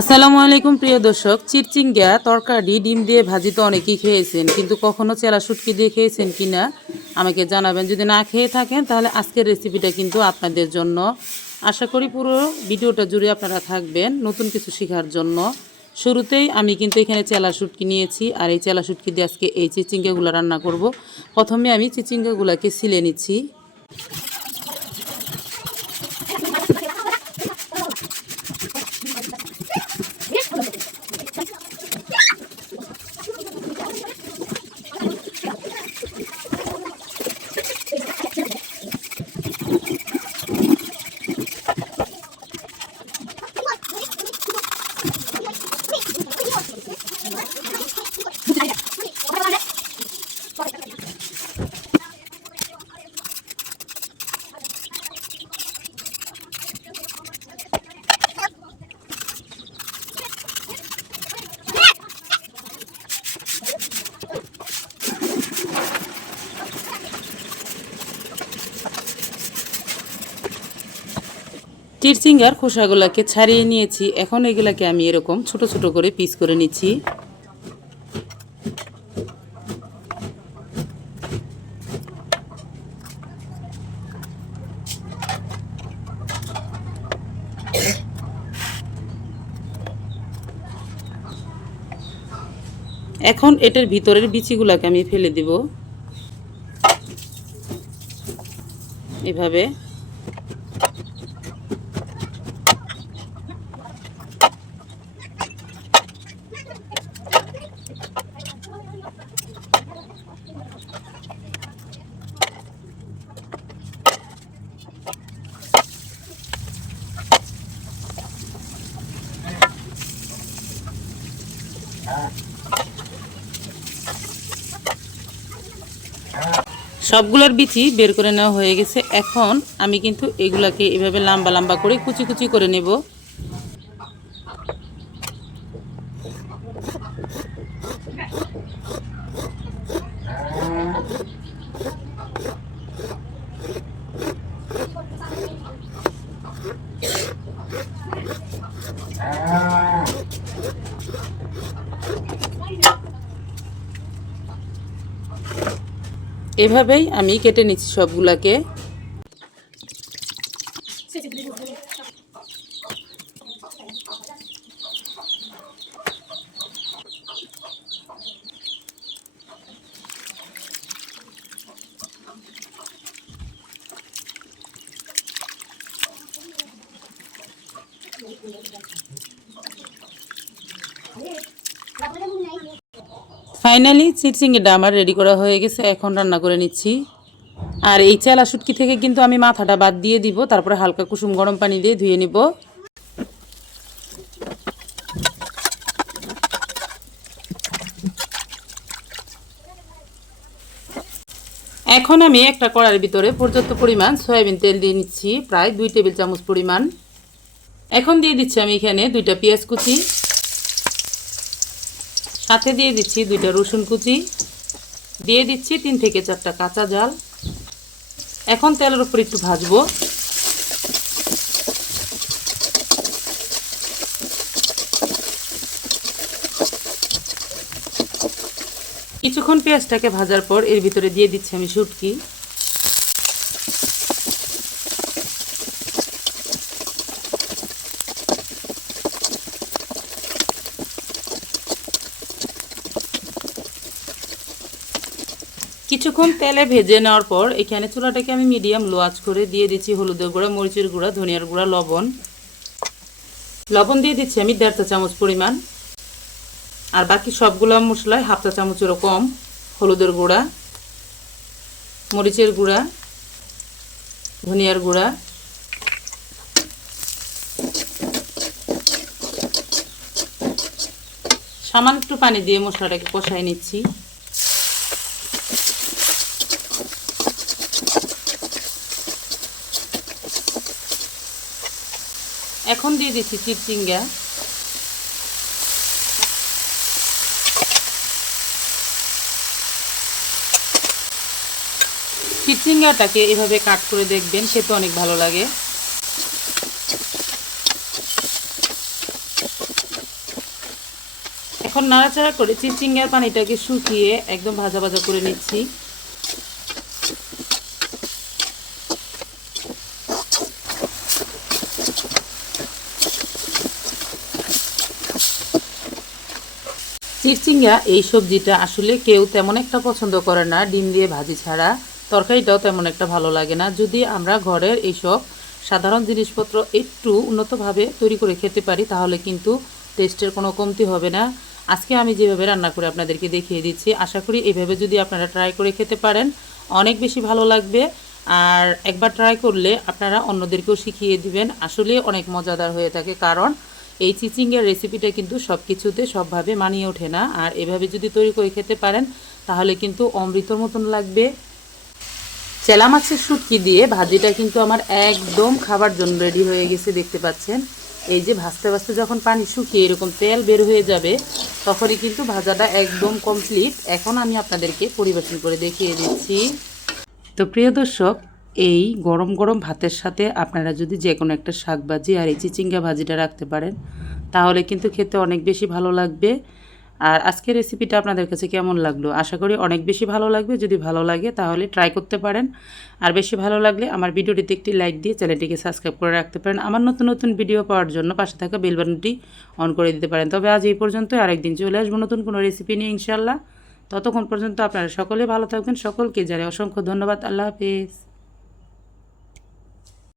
আসসালামু আলাইকুম, প্রিয় দর্শক। চিরচিঙ্গা, তরকারি, ডিম দিয়ে ভাজি তো অনেকেই খেয়েছেন, কিন্তু কখনো চেলা শুটকি দিয়ে খেয়েছেন কিনা আমাকে জানাবেন। যদি না খেয়ে থাকেন, তাহলে আজকের রেসিপিটা কিন্তু আপনাদের জন্য। আশা করি পুরো ভিডিওটা জুড়ে আপনারা থাকবেন নতুন কিছু শেখার জন্য। শুরুতেই আমি কিন্তু এখানে চেলা শুটকি নিয়েছি, আর এই চেলা শুটকি দিয়ে আজকে এই চিচিঙ্গাগুলো রান্না করব। প্রথমে আমি চিচিঙ্গাগুলোকে সিলে নিচ্ছি। চিরচিঙ্গার খোসাগুলোকে ছাড়িয়ে নিয়েছি। এখন এগুলাকে আমি এরকম ছোট ছোট করে পিস করে নিচ্ছি। এখন এটার ভিতরের বিচিগুলোকে আমি ফেলে দিব। এভাবে। সবগুলোর বিচি বের করে নেওয়া হয়ে গেছে। এখন আমি কিন্তু এগুলাকে এভাবে লাম্বা লম্বা করে কুচি কুচি করে নেব। এভাবেই আমি কেটে নিচ্ছি সবগুলাকে ফাইনালি চিটচিঙ্গিটা আমার রেডি করা হয়ে গেছে, এখন রান্না করে নিচ্ছি। আর এই চেলা শুটকি থেকে কিন্তু আমি মাথাটা বাদ দিয়ে দিব, তারপরে হালকা কুসুম গরম পানি দিয়ে ধুয়ে নিব। এখন আমি একটা কড়ার ভিতরে পর্যাপ্ত পরিমাণ সয়াবিন তেল দিয়ে নিচ্ছি, প্রায় দুই টেবিল চামচ পরিমাণ। এখন দিয়ে দিচ্ছি আমি এখানে দুইটা পেঁয়াজ কুচি। সাথে দিয়ে দিচ্ছি দুইটা রসুন কুচি। দিয়ে দিচ্ছি তিন থেকে চারটা কাঁচা জাল। এখন তেলের উপর একটু ভাজবো। কিছুক্ষণ পেঁয়াজটাকে ভাজার পর এর ভিতরে দিয়ে দিচ্ছি আমি শুটকি। কিছুক্ষণ তেলে ভেজে নেওয়ার পর এখানে চুলাটাকে আমি মিডিয়াম লো আঁচ করে দিয়ে দিচ্ছি হলুদের গুঁড়া, মরিচের গুঁড়া, ধনিয়ার গুঁড়া, লবণ। লবণ দিয়ে দিচ্ছি আমি দেড়টা চামচ পরিমাণ। আর বাকি সবগুলো মশলায় হাফটা চামচেরও কম হলুদের গুঁড়া, মরিচের গুঁড়া, ধনিয়ার গুঁড়া। সামান্য একটু পানি দিয়ে মশলাটাকে কষাই নিচ্ছি। এখন দিয়ে দিচ্ছি চিচিঙ্গা চিচিঙ্গাটাকে এভাবে কাট করে দেখবেন সে তো অনেক ভালো লাগে। এখন নাড়াচাড়া করে চিচিঙ্গার পানিটাকে শুকিয়ে একদম ভাজা ভাজা করে নিচ্ছি। চিরচিঙ্গা এই সবজিটা আসলে কেউ তেমন একটা পছন্দ করে না। ডিম দিয়ে ভাজি ছাড়া তরকারিটাও তেমন একটা ভালো লাগে না। যদি আমরা ঘরের এইসব সাধারণ জিনিসপত্র একটু উন্নতভাবে তৈরি করে খেতে পারি, তাহলে কিন্তু টেস্টের কোনো কমতি হবে না। আজকে আমি যেভাবে রান্না করে আপনাদেরকে দেখিয়ে দিচ্ছি, আশা করি এইভাবে যদি আপনারা ট্রাই করে খেতে পারেন, অনেক বেশি ভালো লাগবে। আর একবার ট্রাই করলে আপনারা অন্যদেরকেও শিখিয়ে দিবেন। আসলে অনেক মজাদার হয়ে থাকে, কারণ এই চিচিংয়ের রেসিপিটা কিন্তু সব কিছুতে সবভাবে মানিয়ে ওঠে না। আর এভাবে যদি তৈরি করে খেতে পারেন, তাহলে কিন্তু অমৃতর মতন লাগবে। চেলা মাছের শুটকি দিয়ে ভাজিটা কিন্তু আমার একদম খাবার জন্য রেডি হয়ে গেছে, দেখতে পাচ্ছেন। এই যে ভাজতে ভাজতে যখন পানি শুকিয়ে এরকম তেল বের হয়ে যাবে, তখনই কিন্তু ভাজাটা একদম কমপ্লিট এখন আমি আপনাদেরকে পরিবেশন করে দেখিয়ে দিচ্ছি। তো প্রিয় দর্শক এই গরম গরম ভাতের সাথে আপনারা যদি যে কোনো একটা শাক ভাজি আর এই চিচিঙ্গা ভাজিটা রাখতে পারেন, তাহলে কিন্তু খেতে অনেক বেশি ভালো লাগবে। আর আজকের রেসিপিটা আপনাদের কাছে কেমন লাগল? আশা করি অনেক বেশি ভালো লাগবে। যদি ভালো লাগে, তাহলে ট্রাই করতে পারেন। আর বেশি ভালো লাগলে আমার ভিডিওটিতে একটি লাইক দিয়ে চ্যানেলটিকে সাবস্ক্রাইব করে রাখতে পারেন। আমার নতুন নতুন ভিডিও পাওয়ার জন্য পাশে থাকা বেল বাটনটি অন করে দিতে পারেন। তবে আজ এই পর্যন্ত আরেকদিন চলে আসব নতুন কোনো রেসিপি নিয়ে ইনশাল্লাহ ততক্ষণ পর্যন্ত আপনারা সকলে ভালো থাকবেন। সকলকে জানাই অসংখ্য ধন্যবাদ। আল্লাহ হাফেজ।